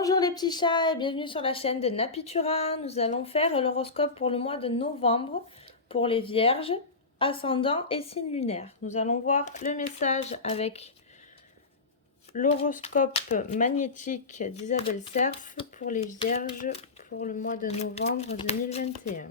Bonjour les petits chats et bienvenue sur la chaîne de Napitura. Nous allons faire l'horoscope pour le mois de novembre pour les vierges, ascendant et signes lunaires. Nous allons voir le message avec l'horoscope magnétique d'Isabelle Cerf pour les vierges pour le mois de novembre 2021.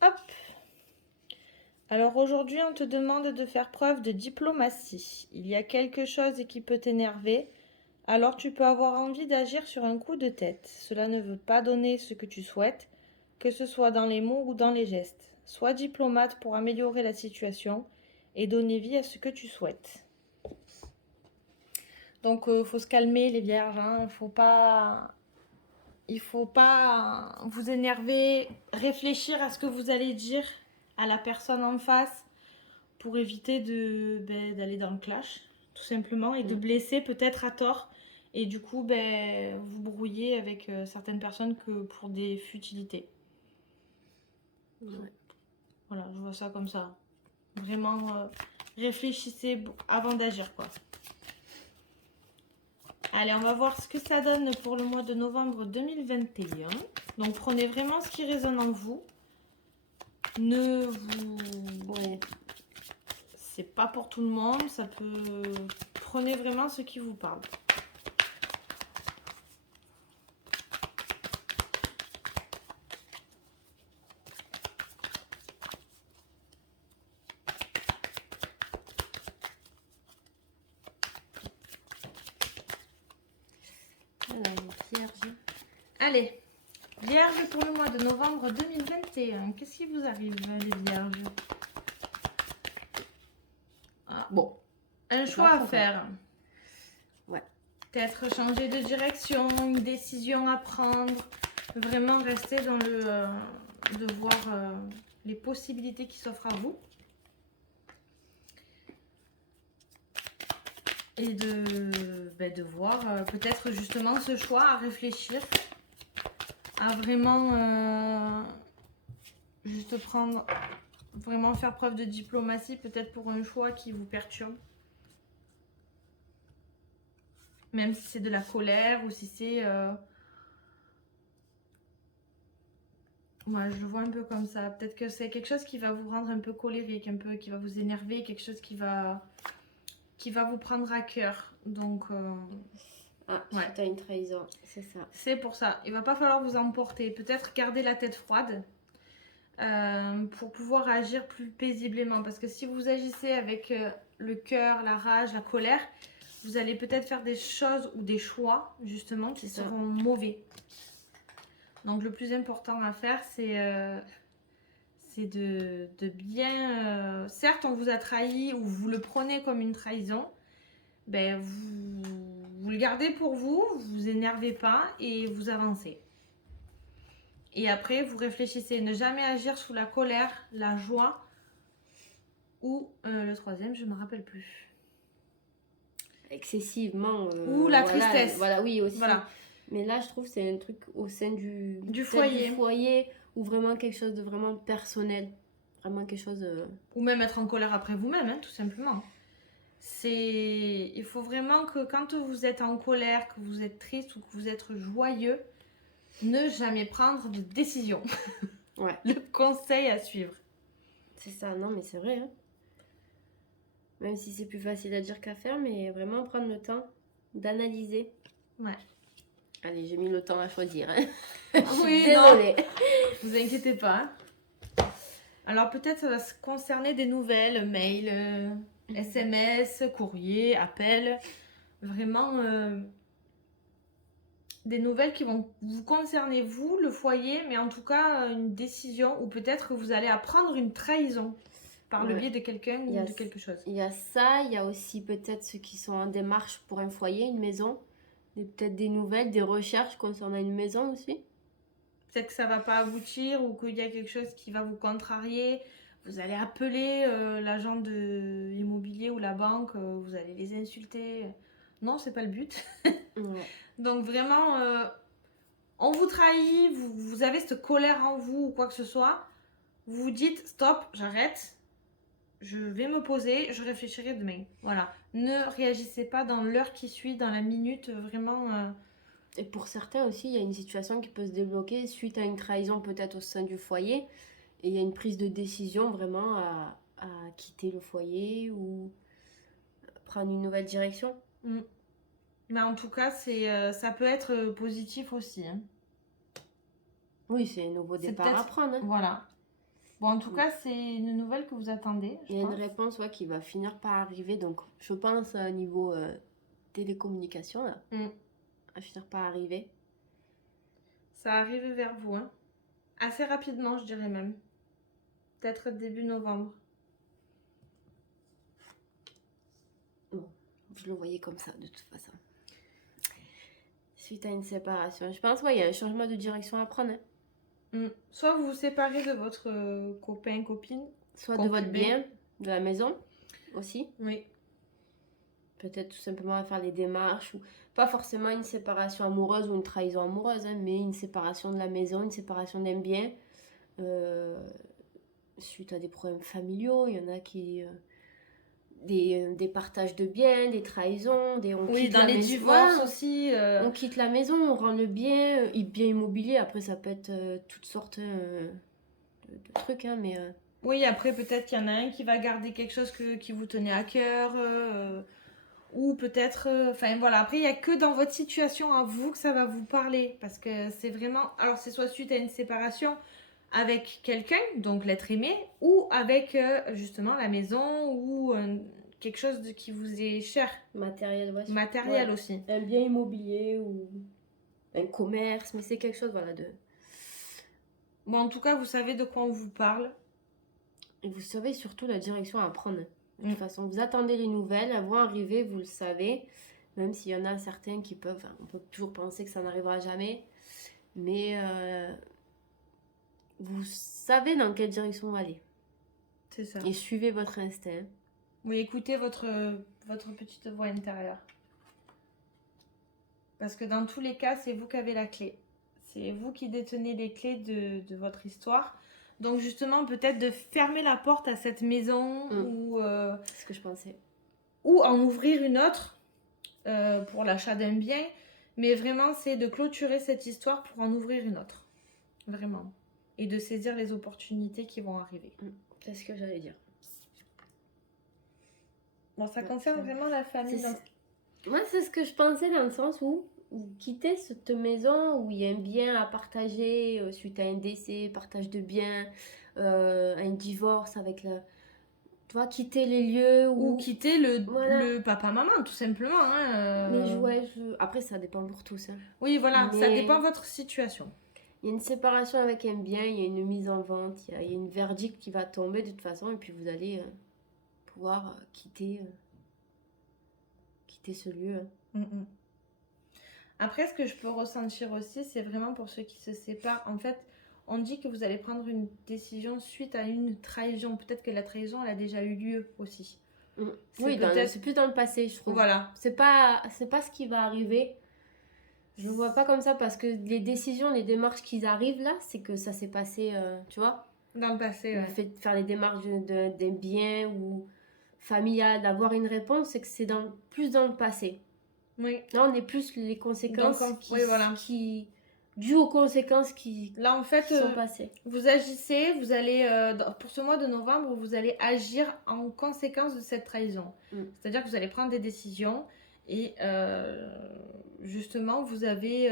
Hop! Alors aujourd'hui, on te demande de faire preuve de diplomatie. Il y a quelque chose qui peut t'énerver, alors tu peux avoir envie d'agir sur un coup de tête. Cela ne veut pas donner ce que tu souhaites, que ce soit dans les mots ou dans les gestes. Sois diplomate pour améliorer la situation et donner vie à ce que tu souhaites. Donc, faut se calmer les vierges, hein. Il faut pas vous énerver, réfléchir à ce que vous allez dire à la personne en face pour éviter d'aller dans le clash, tout simplement, et de blesser peut-être à tort. Et du coup, vous brouillez avec certaines personnes que pour des futilités. Ouais. Voilà, je vois ça comme ça. Vraiment, réfléchissez avant d'agir, quoi. Allez, on va voir ce que ça donne pour le mois de novembre 2021. Donc, prenez vraiment ce qui résonne en vous. Ne vous... Ouais. C'est pas pour tout le monde, ça peut... Prenez vraiment ce qui vous parle. Alors, vierge. Allez, vierge pour le mois de novembre 2021. Qu'est-ce qui vous arrive, les vierges? Bon, un choix à faire. Ouais. Peut-être changer de direction, une décision à prendre. Vraiment rester dans le... de voir les possibilités qui s'offrent à vous. Et de voir peut-être justement ce choix à réfléchir. À vraiment juste prendre... Vraiment faire preuve de diplomatie peut-être pour un choix qui vous perturbe. Même si c'est de la colère ou si c'est... Moi, je le vois un peu comme ça. Peut-être que c'est quelque chose qui va vous rendre un peu colérique, un peu qui va vous énerver, quelque chose qui va vous prendre à cœur. Donc... ouais. T'as une trahison, c'est ça. C'est pour ça. Il va pas falloir vous emporter. Peut-être garder la tête froide pour pouvoir agir plus paisiblement. Parce que si vous agissez avec le cœur, la rage, la colère, vous allez peut-être faire des choses ou des choix, justement, qui seront mauvais. Donc, le plus important à faire, c'est de bien... certes, on vous a trahi ou vous le prenez comme une trahison. Vous le gardez pour vous, vous énervez pas et vous avancez. Et après, vous réfléchissez. Ne jamais agir sous la colère, la joie ou le troisième, je ne me rappelle plus. Excessivement. Ou la tristesse. Voilà, oui, aussi. Voilà. Mais là, je trouve que c'est un truc au sein du foyer. Du foyer ou vraiment quelque chose de vraiment personnel. Vraiment quelque chose... Ou même être en colère après vous-même, hein, tout simplement. Il faut vraiment que quand vous êtes en colère, que vous êtes triste ou que vous êtes joyeux, ne jamais prendre de décision. Ouais. Le conseil à suivre. C'est ça, non, mais c'est vrai. Hein. Même si c'est plus facile à dire qu'à faire, mais vraiment prendre le temps d'analyser. Ouais. Allez, j'ai mis le temps à choisir. Hein. Oui, désolée. Vous inquiétez pas. Alors peut-être ça va se concerner des nouvelles, mails, SMS, courrier, appels. Vraiment des nouvelles qui vont vous concerner, vous, le foyer, mais en tout cas une décision ou peut-être que vous allez apprendre une trahison par le biais de quelqu'un ou de quelque chose. Il y a ça, il y a aussi peut-être ceux qui sont en démarche pour un foyer, une maison. Peut-être des nouvelles, des recherches concernant une maison aussi. Peut-être que ça va pas aboutir ou qu'il y a quelque chose qui va vous contrarier. Vous allez appeler l'agent de immobilier ou la banque, vous allez les insulter. Non, c'est pas le but. Ouais. Donc vraiment, on vous trahit, vous avez cette colère en vous ou quoi que ce soit. vous vous dites stop, j'arrête, je vais me poser, je réfléchirai demain. Voilà. Ne réagissez pas dans l'heure qui suit, dans la minute, vraiment. Et pour certains aussi, il y a une situation qui peut se débloquer suite à une trahison peut-être au sein du foyer. Et il y a une prise de décision vraiment à quitter le foyer ou prendre une nouvelle direction. Mm. Mais en tout cas, ça peut être positif aussi. Hein. Oui, c'est un nouveau C'est départ à peut-être. prendre. Hein. Voilà. Bon, en tout cas, c'est une nouvelle que vous attendez. Il y a une réponse qui va finir par arriver. Donc, je pense à un niveau télécommunication, là, va finir par arriver. Ça arrive vers vous. Hein. Assez rapidement, je dirais même. Peut-être début novembre. Bon, je le voyais comme ça, de toute façon. Suite à une séparation. Je pense, il y a un changement de direction à prendre. Hein. Soit vous vous séparez de votre copain, copine. Soit de votre bien, de la maison aussi. Oui. Peut-être tout simplement à faire les démarches. Ou pas forcément une séparation amoureuse ou une trahison amoureuse, hein, mais une séparation de la maison, une séparation d'un bien. Suite à des problèmes familiaux, il y en a qui... des partages de biens, des trahisons, oui, dans les divorces aussi. On quitte la maison, on rend le bien immobilier. Après, ça peut être toutes sortes de trucs, hein, mais... Oui, après, peut-être qu'il y en a un qui va garder quelque chose qui vous tenait à cœur. Ou peut-être... Enfin, voilà. Après, il n'y a que dans votre situation à vous que ça va vous parler. Parce que c'est vraiment... Alors, c'est soit suite à une séparation avec quelqu'un, donc l'être aimé, ou avec justement la maison ou quelque chose qui vous est cher. Matériel, ouais. Matériel aussi. Un bien immobilier ou un commerce, mais c'est quelque chose, voilà, de... Bon, en tout cas, vous savez de quoi on vous parle. Et vous savez surtout la direction à prendre. De toute façon, vous attendez les nouvelles, elles vont arriver, vous le savez. Même s'il y en a certains qui peuvent... on peut toujours penser que ça n'arrivera jamais. Mais... vous savez dans quelle direction aller. C'est ça. Et suivez votre instinct. Oui, écoutez votre petite voix intérieure. Parce que dans tous les cas, c'est vous qui avez la clé. C'est vous qui détenez les clés de votre histoire. Donc justement, peut-être de fermer la porte à cette maison ou... c'est ce que je pensais. Ou en ouvrir une autre pour l'achat d'un bien. Mais vraiment, c'est de clôturer cette histoire pour en ouvrir une autre. Vraiment. Et de saisir les opportunités qui vont arriver. C'est ce que j'allais dire. Bon, ça concerne vraiment la famille. Moi, c'est ce que je pensais dans le sens où quitter cette maison où il y a un bien à partager suite à un décès, partage de biens, un divorce avec la... Tu vois, quitter les lieux ou quitter le papa-maman, tout simplement. Hein, Mais après, ça dépend pour tous. Hein. Oui, voilà, ça dépend de votre situation. Il y a une séparation avec un bien, il y a une mise en vente, il y a une verdict qui va tomber de toute façon, et puis vous allez pouvoir quitter ce lieu. Après, ce que je peux ressentir aussi, c'est vraiment pour ceux qui se séparent. En fait, on dit que vous allez prendre une décision suite à une trahison. Peut-être que la trahison, elle a déjà eu lieu aussi. Oui, c'est plus dans le passé, je trouve. Voilà. C'est pas ce qui va arriver. Je vois pas comme ça parce que les décisions, les démarches qui arrivent là, c'est que ça s'est passé, tu vois. Dans le passé, Le fait de faire les démarches d'un bien ou familial, d'avoir une réponse, c'est que c'est plus dans le passé. Oui. Là, on est plus les conséquences dues aux conséquences qui là, en fait, sont passées. Vous agissez, vous allez, pour ce mois de novembre, vous allez agir en conséquence de cette trahison. C'est-à-dire que vous allez prendre des décisions et justement, vous allez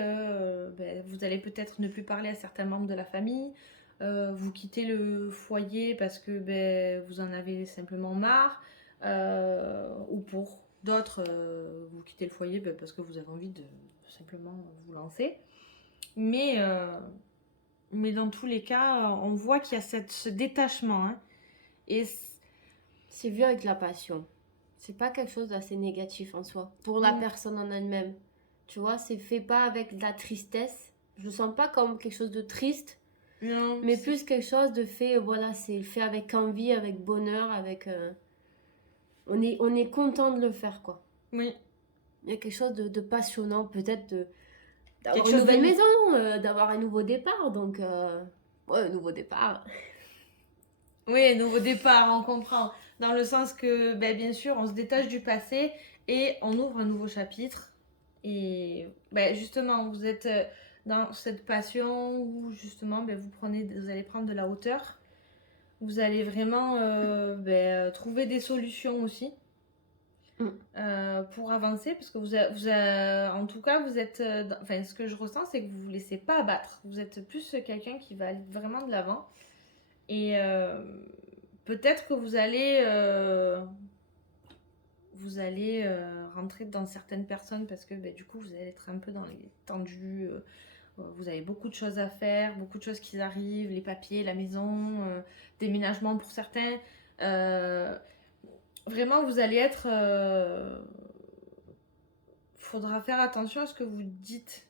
peut-être ne plus parler à certains membres de la famille, vous quittez le foyer parce que vous en avez simplement marre, ou pour d'autres, vous quittez le foyer parce que vous avez envie de simplement vous lancer. Mais dans tous les cas, on voit qu'il y a ce détachement. Hein, et c'est vu avec la passion. C'est pas quelque chose d'assez négatif en soi, pour la personne en elle-même. Tu vois, c'est fait pas avec de la tristesse. Je le sens pas comme quelque chose de triste, non, mais plus quelque chose de fait, voilà, c'est fait avec envie, avec bonheur, avec... On est content de le faire, quoi. Oui. Il y a quelque chose de passionnant, peut-être d'avoir une nouvelle maison, d'avoir un nouveau départ, donc... ouais, un nouveau départ. Oui, nouveau départ, on comprend. Dans le sens que, ben, bien sûr, on se détache du passé et on ouvre un nouveau chapitre. Et ben, justement, vous êtes dans cette passion où justement, ben, vous allez prendre de la hauteur. Vous allez vraiment trouver des solutions aussi Mm. pour avancer, parce que en tout cas, vous êtes, enfin, ce que je ressens, c'est que vous vous laissez pas abattre. Vous êtes plus quelqu'un qui va aller vraiment de l'avant. Et peut-être que vous allez rentrer dans certaines personnes parce que ben, du coup, vous allez être un peu dans les tendus. Vous avez beaucoup de choses à faire, beaucoup de choses qui arrivent, les papiers, la maison, déménagement pour certains. Euh, Vraiment, vous allez être. Faudra faire attention à ce que vous dites.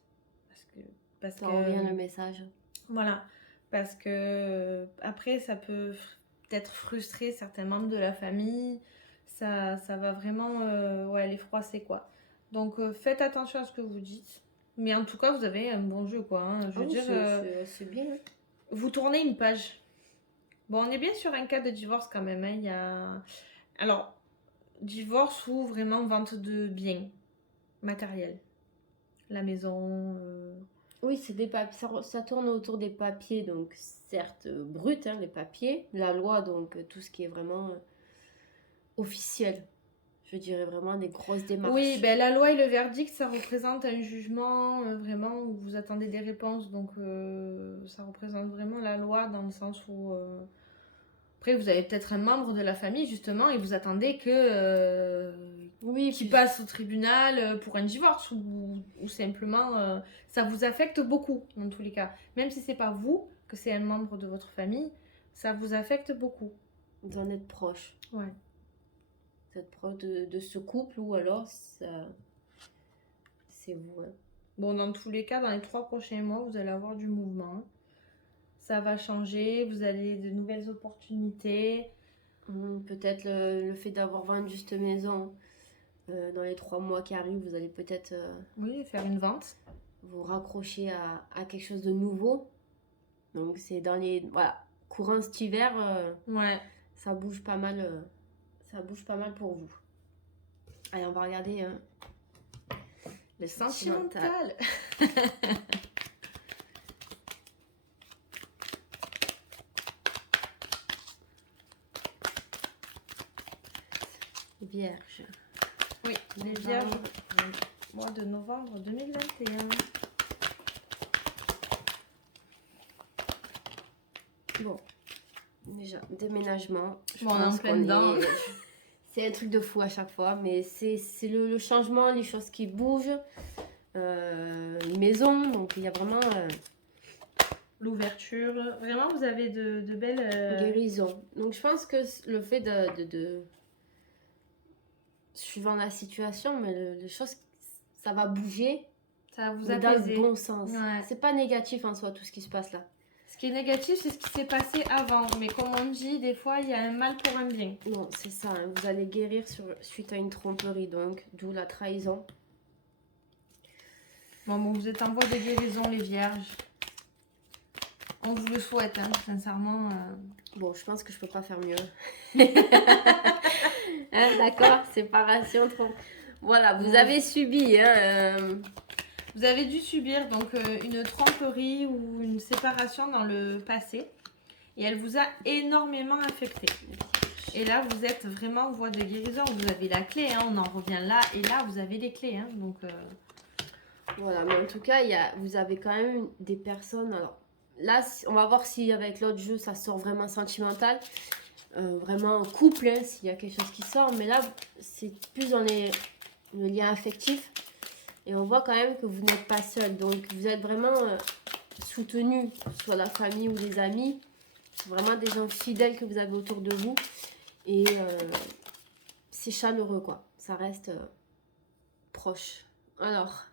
Parce Ça que revient le message. voilà. Parce que après, ça peut peut-être frustrer certains membres de la famille. Ça va vraiment ouais, les froisser, quoi. Donc, faites attention à ce que vous dites. Mais en tout cas, vous avez un bon jeu, quoi, hein. Je Ah veux oui, dire, c'est bien, hein. vous tournez une page. Bon, on est bien sur un cas de divorce quand même, hein. Il y a... Alors, divorce ou vraiment vente de biens matériels. La maison. Oui, c'est des papiers, ça tourne autour des papiers, donc certes bruts, hein, les papiers, la loi, donc tout ce qui est vraiment officiel. Je dirais vraiment des grosses Oui, démarches. ben, la loi et le verdict, ça représente un jugement vraiment où vous attendez des réponses. Donc, ça représente vraiment la loi dans le sens où... Après, vous avez peut-être un membre de la famille, justement, et vous attendez que Oui, qu'il puis passe au tribunal pour un divorce ou simplement... ça vous affecte beaucoup, dans tous les cas. Même si c'est pas vous, que c'est un membre de votre famille, ça vous affecte beaucoup. vous en êtes proche. Ouais. Vous êtes proche de ce couple ou alors c'est vous, hein. Bon, dans tous les cas, dans les 3 prochains mois, vous allez avoir du mouvement. Ça va changer, vous allez de nouvelles opportunités. Peut-être le fait d'avoir vendu cette maison dans les 3 mois qui arrivent, vous allez peut-être Oui, faire une vente. vous raccrocher à quelque chose de nouveau. Donc c'est dans les voilà, courant cet hiver, Ouais. ça bouge pas mal, ça bouge pas mal pour vous. Allez, on va regarder le sentimental. Sentimental. Vierge. Oui, les vierges. Mois de novembre 2021. Bon, déjà, déménagement. Je Bon, on est en pense plein qu'on dedans. est- C'est un truc de fou à chaque fois, mais c'est le changement, les choses qui bougent. Une maison, donc il y a vraiment L'ouverture. Vraiment, vous avez de belles... guérison. Donc je pense que le fait suivant la situation, mais les choses, ça va bouger, Ça va vous mais dans le apaiser. bon sens. Ouais. C'est pas négatif en soi, tout ce qui se passe là. Ce qui est négatif, c'est ce qui s'est passé avant. Mais comme on dit, des fois, il y a un mal pour un bien. Non, c'est ça, hein. Vous allez guérir suite à une tromperie, donc d'où la trahison. Bon, vous êtes en voie de guérison, les vierges. On vous le souhaite, hein, sincèrement. Bon, je pense que je peux pas faire mieux. Hein, d'accord, séparation, voilà, vous avez subi, hein, Vous avez dû subir donc une tromperie ou une séparation dans le passé. Et elle vous a énormément affecté. Et là, vous êtes vraiment en voie de guérison. Vous avez la clé, hein, on en revient là. Et là, vous avez les clés. Hein, donc, Voilà, mais en tout cas, vous avez quand même des personnes. Alors là, on va voir si avec l'autre jeu, ça sort vraiment sentimental. Vraiment couple, hein, s'il y a quelque chose qui sort. Mais là, c'est plus dans le lien affectif. Et on voit quand même que vous n'êtes pas seul. Donc, vous êtes vraiment soutenu, soit la famille ou les amis. C'est vraiment des gens fidèles que vous avez autour de vous. Et c'est chaleureux, quoi. Ça reste proche. Alors,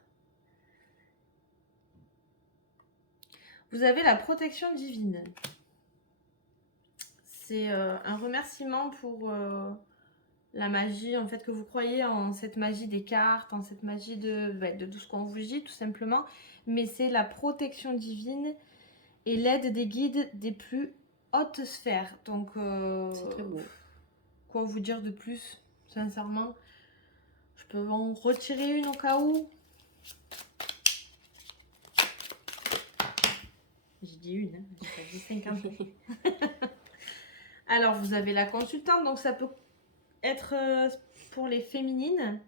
vous avez la protection divine. C'est un remerciement pour la magie, en fait, que vous croyez en cette magie des cartes, en cette magie de tout ce qu'on vous dit, tout simplement. Mais c'est la protection divine et l'aide des guides des plus haute sphère. Donc, C'est très beau. quoi vous dire de plus, sincèrement? Je peux en retirer une au cas où. J'ai dit une, hein, j'ai pas dit 50. Alors, vous avez la consultante, donc ça peut être pour les féminines.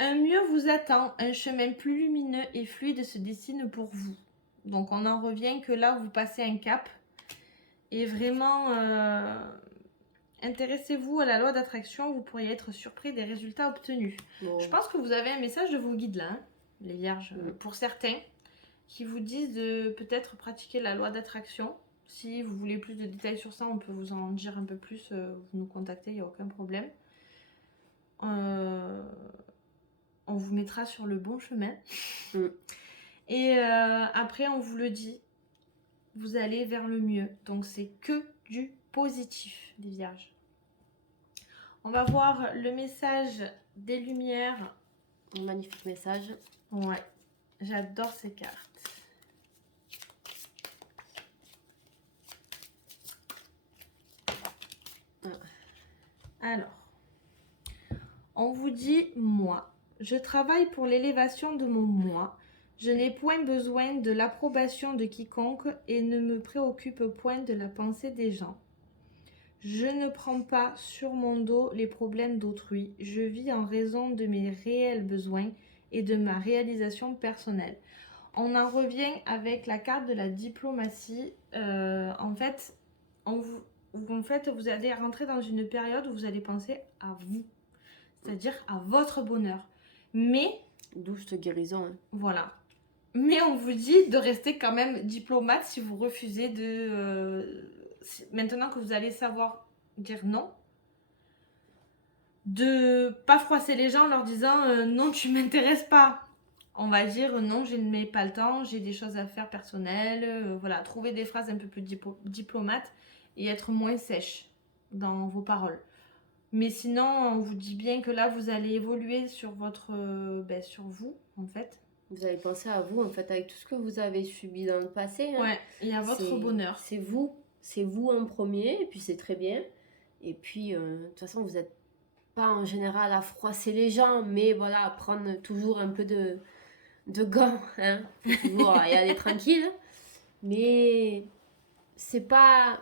Un mieux vous attend, un chemin plus lumineux et fluide se dessine pour vous. Donc, on en revient que là, vous passez un cap. Et vraiment, intéressez-vous à la loi d'attraction, vous pourriez être surpris des résultats obtenus. Bon. Je pense que vous avez un message de vos guides là, hein, les vierges, pour certains, qui vous disent de peut-être pratiquer la loi d'attraction. Si vous voulez plus de détails sur ça, on peut vous en dire un peu plus, vous nous contactez, il n'y a aucun problème. On vous mettra sur le bon chemin. Et après, on vous le dit, vous allez vers le mieux. Donc, c'est que du positif, les vierges. On va voir le message des lumières. Un magnifique message. Ouais, j'adore ces cartes. Alors, on vous dit moi. Je travaille pour l'élévation de mon moi. Je n'ai point besoin de l'approbation de quiconque et ne me préoccupe point de la pensée des gens. Je ne prends pas sur mon dos les problèmes d'autrui. Je vis en raison de mes réels besoins et de ma réalisation personnelle. On en revient avec la carte de la diplomatie. En fait, vous allez rentrer dans une période où vous allez penser à vous, c'est-à-dire à votre bonheur. Mais, douce guérison. Hein. Voilà. Mais on vous dit de rester quand même diplomate si vous refusez de... maintenant que vous allez savoir dire non, de pas froisser les gens en leur disant non, tu m'intéresses pas. On va dire non, je ne mets pas le temps, j'ai des choses à faire personnelles. Voilà, trouver des phrases un peu plus diplomates et être moins sèche dans vos paroles. Mais sinon, on vous dit bien que là, vous allez évoluer sur sur vous, en fait. Vous allez penser à vous, en fait, avec tout ce que vous avez subi dans le passé. Hein. Ouais, et à votre bonheur. C'est vous en premier, et puis c'est très bien. Et puis, de toute façon, vous n'êtes pas en général à froisser les gens, mais voilà, à prendre toujours un peu de gants, hein, pour toujours y aller tranquille. Mais c'est pas...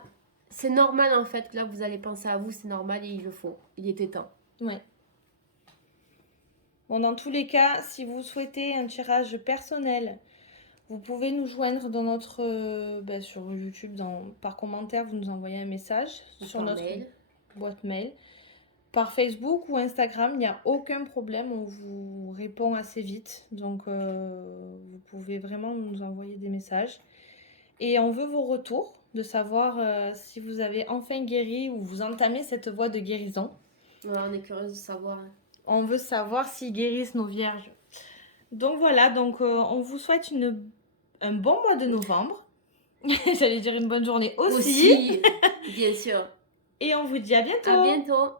C'est normal, en fait, que là, vous allez penser à vous, c'est normal et il le faut. Il était temps. Ouais. Bon, dans tous les cas, si vous souhaitez un tirage personnel, vous pouvez nous joindre dans notre sur YouTube, par commentaire, vous nous envoyez un message sur notre boîte mail. Par Facebook ou Instagram, il n'y a aucun problème, on vous répond assez vite. Donc, vous pouvez vraiment nous envoyer des messages. Et on veut vos retours, de savoir si vous avez enfin guéri ou vous entamez cette voie de guérison. Ouais, on est curieuse de savoir. On veut savoir s'ils guérissent nos vierges. Donc voilà, on vous souhaite un bon mois de novembre. J'allais dire une bonne journée aussi. Bien sûr. Et on vous dit à bientôt. À bientôt.